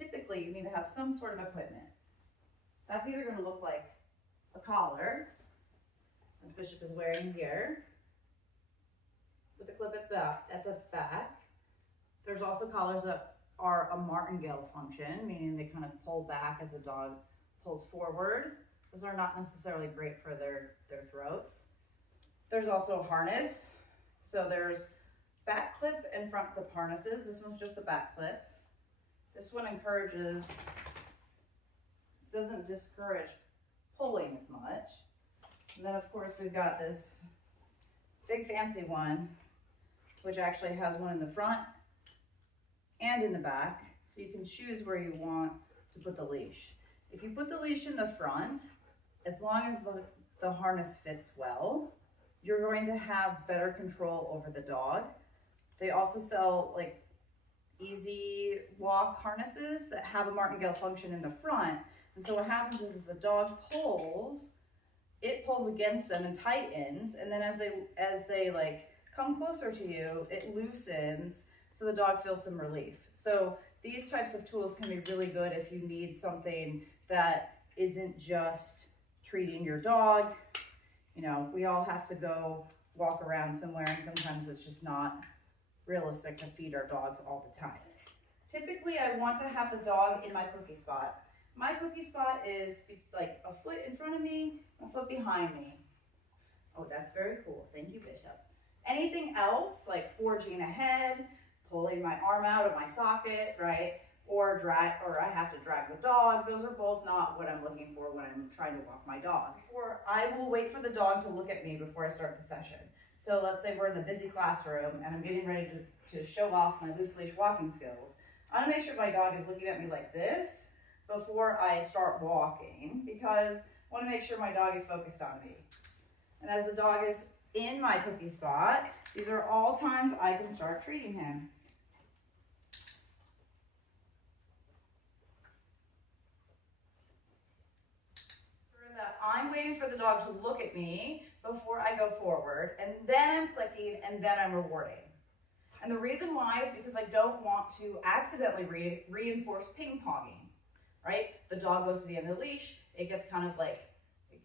typically you need to have some sort of equipment. That's either going to look like a collar, as Bishop is wearing here, with a clip at the back. There's also collars that are a martingale function, meaning they kind of pull back as the dog pulls forward. Those are not necessarily great for their throats. There's also a harness. So there's back clip and front clip harnesses. This one's just a back clip. This one doesn't discourage pulling as much. And then of course we've got this big fancy one, which actually has one in the front and in the back. So you can choose where you want to put the leash. If you put the leash in the front, as long as the harness fits well, you're going to have better control over the dog. They also sell like easy walk harnesses that have a martingale function in the front. And so what happens is the dog pulls, it pulls against them and tightens. And then as they like come closer to you, it loosens so the dog feels some relief. So these types of tools can be really good if you need something that isn't just treating your dog. You know, we all have to go walk around somewhere, and sometimes it's just not realistic to feed our dogs all the time. Typically, I want to have the dog in my cookie spot. My cookie spot is like a foot in front of me, a foot behind me. Oh, that's very cool. Thank you, Bishop. Anything else, like forging ahead, pulling my arm out of my socket, right? Or I have to drag the dog. Those are both not what I'm looking for when I'm trying to walk my dog. Or I will wait for the dog to look at me before I start the session. So let's say we're in the busy classroom and I'm getting ready to show off my loose leash walking skills. I want to make sure my dog is looking at me like this before I start walking, because I want to make sure my dog is focused on me. And as the dog is in my cookie spot, these are all times I can start treating him. I'm waiting for the dog to look at me before I go forward, and then I'm clicking, and then I'm rewarding. And the reason why is because I don't want to accidentally reinforce ping-ponging, right? The dog goes to the end of the leash, it gets kind of like,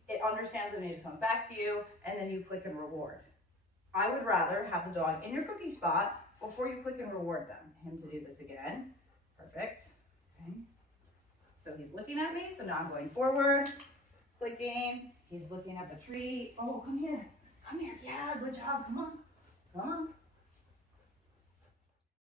it understands that it needs to come back to you, and then you click and reward. I would rather have the dog in your cookie spot before you click and reward them. Him to do this again. Perfect. Okay. So he's looking at me, so now I'm going forward. Clicking, he's looking at the tree. Oh, come here, yeah, good job, come on,